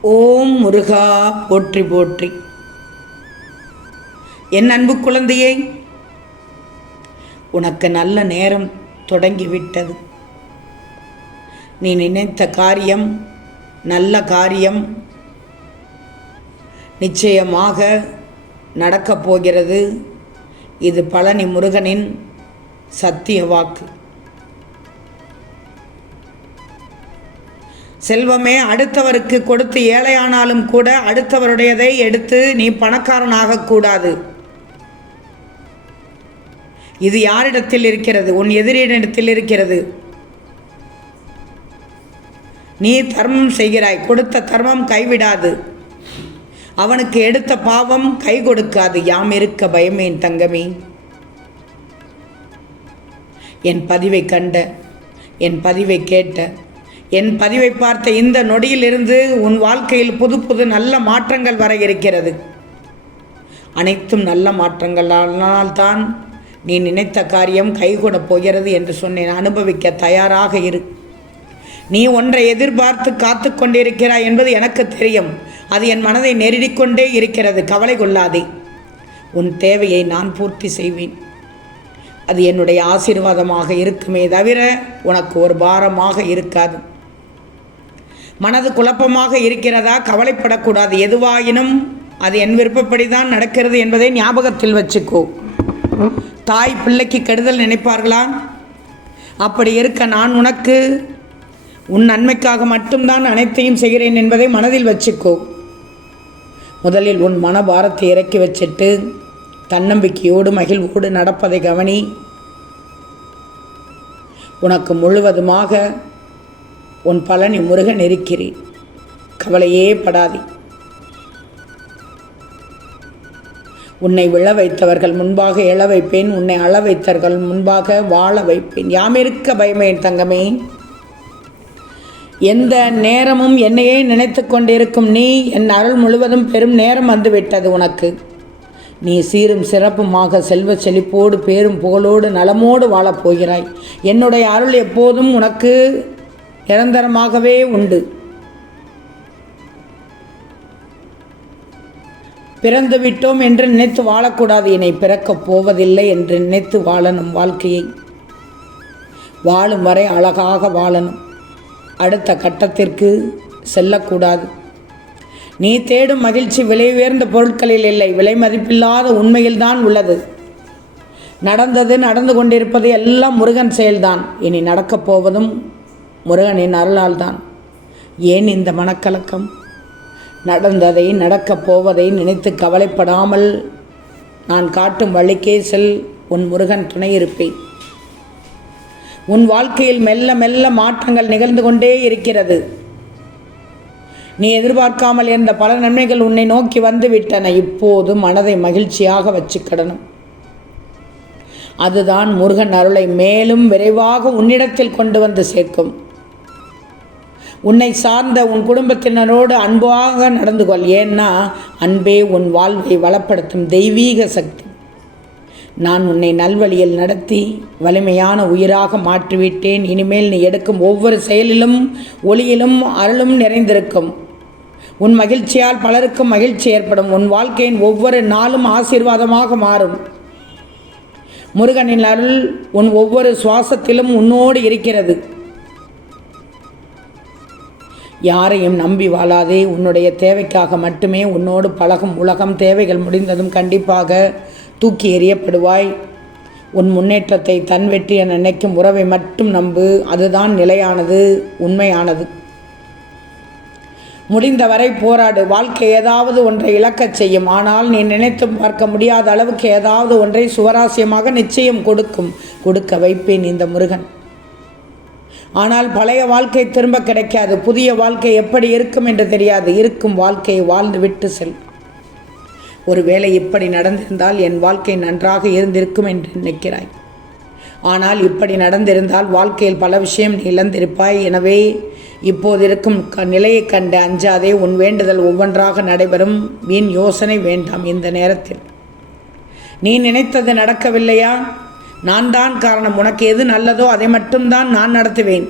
ஓம் முருகா போற்றி போற்றி. என் அன்பு குழந்தையே உனக்கு நல்ல நேரம் தொடங்கிவிட்டது. நீ நினைத்த காரியம் நல்ல காரியம் நிச்சயமாக நடக்கப் போகிறது. இது பழனி முருகனின் சத்திய வாக்கு. செல்வமே அடுத்தவருக்கு கொடுத்து ஏழையானாலும் கூட அடுத்தவருடையதை எடுத்து நீ பணக்காரனாகக்கூடாது இது யாரிடத்தில் இருக்கிறது? உன் எதிரியிடத்தில் இருக்கிறது. நீ தர்மம் செய்கிறாய். கொடுத்த தர்மம் கைவிடாது. அவனுக்கு எடுத்த பாவம் கை கொடுக்காது. யாம் இருக்க பயமேன் தங்கமே. என் பதிவை கண்ட என் பதிவை கேட்ட என் பதிவை பார்த்த இந்த நொடியிலிருந்து உன் வாழ்க்கையில் புது புது நல்ல மாற்றங்கள் வர இருக்கிறது. அனைத்தும் நல்ல மாற்றங்களால்தான் நீ நினைத்த காரியம் கைகூடப் போகிறது என்று சொன்னேன். அனுபவிக்க தயாராக இரு. நீ ஒன்றை எதிர்பார்த்து காத்து கொண்டிருக்கிறாய் என்பது எனக்கு தெரியும். அது என் மனதை நெருடிக்கொண்டே இருக்கிறது. கவலை கொள்ளாதே. உன் தேவையை நான் பூர்த்தி செய்வேன். அது என்னுடைய ஆசீர்வாதமாக இருக்குமே தவிர உனக்கு ஒரு பாரமாக இருக்காது. மனது குழப்பமாக இருக்கிறதா? கவலைப்படக்கூடாது. எதுவாயினும் அது என் விருப்பப்படி தான் நடக்கிறது என்பதை ஞாபகத்தில் வச்சுக்கோ. தாய் பிள்ளைக்கு கெடுதல் நினைப்பார்களா? அப்படி இருக்க நான் உனக்கு உன் நன்மைக்காக மட்டும்தான் அனைத்தையும் செய்கிறேன் என்பதை மனதில் வச்சுக்கோ. முதலில் உன் மனபாரத்தை இறக்கி வச்சிட்டு தன்னம்பிக்கையோடு மகிழ்வோடு நடப்பதை கவனி. உனக்கு முழுவதுமாக உன் பலனை முருகன் இருக்கிறேன் கவலையே படாதே. உன்னை விழ வைத்தவர்கள் முன்பாக எழ வைப்பேன். உன்னை அழ வைத்தவர்கள் முன்பாக வாழ வைப்பேன். யாமிருக்க பயமேன் தங்கமே. எந்த நேரமும் என்னையே நினைத்து கொண்டிருக்கும் நீ என் அருள் முழுவதும் பெரும் நேரம் வந்துவிட்டது உனக்கு. நீ சீரும் சிறப்புமாக செல்வ செழிப்போடு பேரும் புகழோடு நலமோடு வாழப் போகிறாய். என்னுடைய அருள் எப்போதும் உனக்கு நிரந்தரமாகவே உண்டு. பிறந்து விட்டோம் என்று நினைத்து வாழக்கூடாது. என்னை பிறக்கப் போவதில்லை என்று நினைத்து வாழணும் வாழ்க்கையை. வாழும் வரை அழகாக வாழணும். அடுத்த கட்டத்திற்கு செல்லக்கூடாது. நீ தேடும் மகிழ்ச்சி விலை உயர்ந்த பொருட்களில் இல்லை. விலை மதிப்பில்லாத உண்மையில்தான் உள்ளது. நடந்தது நடந்து கொண்டிருப்பது எல்லாம் முருகன் செயல்தான். இனி நடக்கப் போவதும் முருகனின் அருளால் தான். ஏன் இந்த மனக்கலக்கம்? நடந்ததை நடக்கப் போவதை நினைத்து கவலைப்படாமல் நான் காட்டும் வழிக்கே செல் உன் முருகன் துணை இருப்பேன். உன் வாழ்க்கையில் மெல்ல மெல்ல மாற்றங்கள் நிகழ்ந்து கொண்டே இருக்கிறது. நீ எதிர்பார்க்காமல் இருந்த பல நன்மைகள் உன்னை நோக்கி வந்து விட்டன இப்போது மனதை மகிழ்ச்சியாக வச்சுக்கிடணும். அதுதான் முருகன் அருளை மேலும் விரைவாக உன்னிடத்தில் கொண்டு வந்து சேர்க்கும். உன்னை சார்ந்த உன் குடும்பத்தினரோடு அன்பாக நடந்து கொள். ஏன்னா அன்பே உன் வாழ்வை வளப்படுத்தும் தெய்வீக சக்தி. நான் உன்னை நல்வழியில் நடத்தி வலிமையான உயிராக மாற்றிவிட்டேன். இனிமேல் நீ எடுக்கும் ஒவ்வொரு செயலிலும் ஒளியிலும் அருளும் நிறைந்திருக்கும். உன் மகிழ்ச்சியால் பலருக்கும் மகிழ்ச்சி ஏற்படும். உன் வாழ்க்கையின் ஒவ்வொரு நாளும் ஆசீர்வாதமாக மாறும். முருகனின் அருள் உன் ஒவ்வொரு சுவாசத்திலும் உன்னோடு இருக்கிறது. யாரையும் நம்பி வாழாதே. உன்னுடைய தேவைக்காக மட்டுமே உன்னோடு பழகும் உலகம் தேவைகள் முடிந்ததும் கண்டிப்பாக தூக்கி எறியப்படுவாய். உன் முன்னேற்றத்தை தன் வெற்றி என நினைக்கும் உறவை மட்டும் நம்பு. அதுதான் நிலையானது உண்மையானது. முடிந்தவரை போராடு. வாழ்க்கை ஏதாவது ஒன்றை இழக்கச் செய்யும். ஆனால் நீ நினைத்து பார்க்க முடியாத அளவுக்கு ஏதாவது ஒன்றை சுவராசியமாக நிச்சயம் கொடுக்கும். கொடுக்க வைப்பேன் இந்த முருகன். ஆனால் பழைய வாழ்க்கை திரும்ப கிடைக்காது. புதிய வாழ்க்கை எப்படி இருக்கும் என்று தெரியாது. இருக்கும் வாழ்க்கையை வாழ்ந்து விட்டு செல். ஒருவேளை இப்படி நடந்திருந்தால் என் வாழ்க்கை நன்றாக இருந்திருக்கும் என்று நினைக்கிறாய். ஆனால் இப்படி நடந்திருந்தால் வாழ்க்கையில் பல விஷயம் நீ இழந்திருப்பாய். எனவே இப்போது இருக்கும் க நிலையை கண்டு அஞ்சாதே. உன் வேண்டுதல் ஒவ்வொன்றாக நடைபெறும். வீண் யோசனை வேண்டாம் இந்த நேரத்தில். நீ நினைத்தது நடக்கவில்லையா? நான் தான் காரணம். உனக்கு எது நல்லதோ அதை மட்டும்தான் நான் நடத்துவேன்.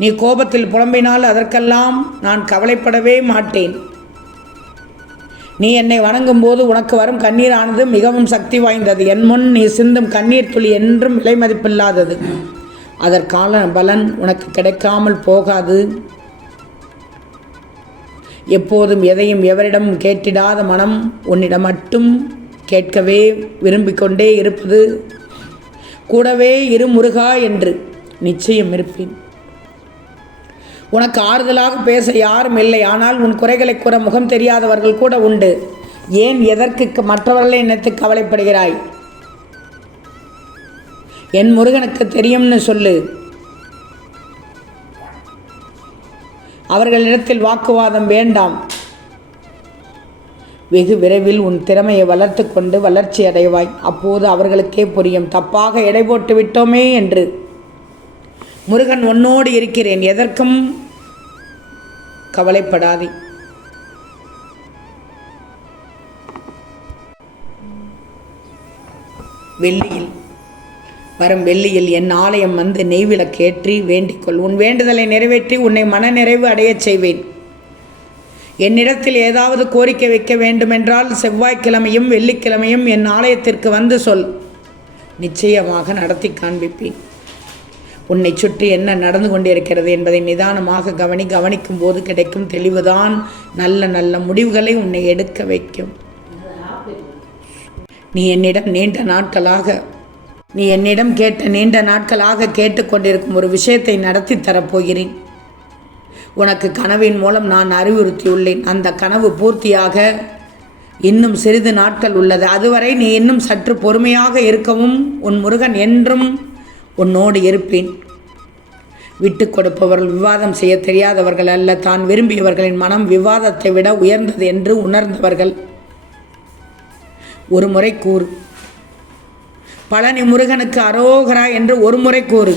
நீ கோபத்தில் புலம்பினால் அதற்கெல்லாம் நான் கவலைப்படவே மாட்டேன். நீ என்னை வணங்கும்போது உனக்கு வரும் கண்ணீரானது மிகவும் சக்தி வாய்ந்தது. என் முன் நீ சிந்தும் கண்ணீர் துளி என்றும் விலை மதிப்பில்லாதது. அதற்கான பலன் உனக்கு கிடைக்காமல் போகாது. எப்போதும் எதையும் எவரிடம் கேட்டிடாத மனம் உன்னிடம் மட்டும் கேட்கவே விரும்பிக்கொண்டே இருப்பது கூடவே இரு முருகா என்று நிச்சயம் இருப்பேன். உனக்கு ஆறுதலாக பேச யாரும் இல்லை ஆனால் உன் குறைகளை கூற முகம் தெரியாதவர்கள் கூட உண்டு. ஏன் எதற்கு மற்றவர்களை நினைத்து கவலைப்படுகிறாய்? என் முருகனுக்கு தெரியும்னு சொல்லு. அவர்களிடத்தில் வாக்குவாதம் வேண்டாம். வெகு விரைவில் உன் திறமையை வளர்த்து கொண்டு வளர்ச்சி அடைவாய். அப்போது அவர்களுக்கே புரியும். தப்பாக எடை போட்டு விட்டோமே என்று. முருகன் உன்னோடு இருக்கிறேன். எதற்கும் கவலைப்படாதே. வெள்ளியில் வரும் வெள்ளியில் என் ஆலயம் வந்து நெய்விளக்கேற்றி வேண்டிக்கொள் உன் வேண்டுதலை நிறைவேற்றி உன்னை மன நிறைவு அடையச் செய்வேன். என்னிடத்தில் ஏதாவது கோரிக்கை வைக்க வேண்டுமென்றால் செவ்வாய்க்கிழமையும் வெள்ளிக்கிழமையும் என் ஆலயத்திற்கு வந்து சொல். நிச்சயமாக நடத்தி காண்பிப்பேன். உன்னை சுற்றி என்ன நடந்து கொண்டிருக்கிறது என்பதை நிதானமாக கவனி கவனிக்கும் போது கிடைக்கும் தெளிவுதான் நல்ல நல்ல முடிவுகளை உன்னை எடுக்க வைக்கும். நீ என்னிடம் நீண்ட நாட்களாக நீ என்னிடம் கேட்ட நீண்ட நாட்களாக கேட்டுக்கொண்டிருக்கும் ஒரு விஷயத்தை நடத்தி தரப்போகிறேன். உனக்கு கனவின் மூலம் நான் அறிவுறுத்தியுள்ளேன். அந்த கனவு பூர்த்தியாக இன்னும் சிறிது நாட்கள் உள்ளது. அதுவரை நீ இன்னும் சற்று பொறுமையாக இருக்கவும் உன் முருகன் என்றும் உன்னோடு இருப்பேன். விட்டு கொடுப்பவர்கள் விவாதம் செய்ய தெரியாதவர்கள் அல்ல. தான் விரும்பியவர்களின் மனம் விவாதத்தை விட உயர்ந்தது என்று உணர்ந்தவர்கள். ஒரு முறை கூறு. பழனி முருகனுக்கு அரோகரா என்று ஒரு முறை கூறு.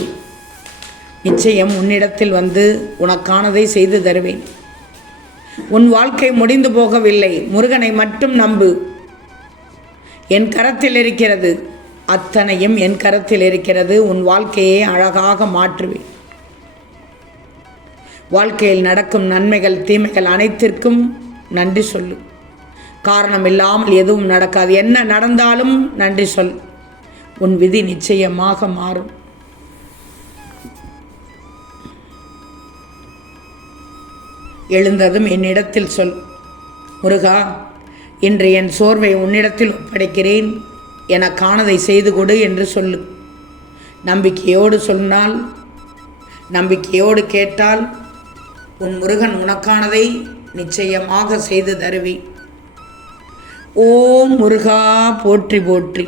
நிச்சயம் உன்னிடத்தில் வந்து உனக்கானதை செய்து தருவேன். உன் வாழ்க்கை முடிந்து போகவில்லை. முருகனை மட்டும் நம்பு. என் கரத்தில் இருக்கிறது. அத்தனையும் என் கரத்தில் இருக்கிறது. உன் வாழ்க்கையை அழகாக மாற்றுவேன். வாழ்க்கையில் நடக்கும் நன்மைகள் தீமைகள் அனைத்திற்கும் நன்றி சொல்லு. காரணம் இல்லாமல் எதுவும் நடக்காது. என்ன நடந்தாலும் நன்றி சொல். உன் விதி நிச்சயமாக மாறும். எழுந்ததும் என்னிடத்தில் சொல் முருகா இன்று என் சோர்வை உன்னிடத்தில் ஒப்படைக்கிறேன். எனக்கானதை செய்து கொடு என்று சொல்லு. நம்பிக்கையோடு சொன்னால் நம்பிக்கையோடு கேட்டால் உன் முருகன் உனக்கானதை நிச்சயமாக செய்து தருவேன் ஓம் முருகா போற்றி போற்றி.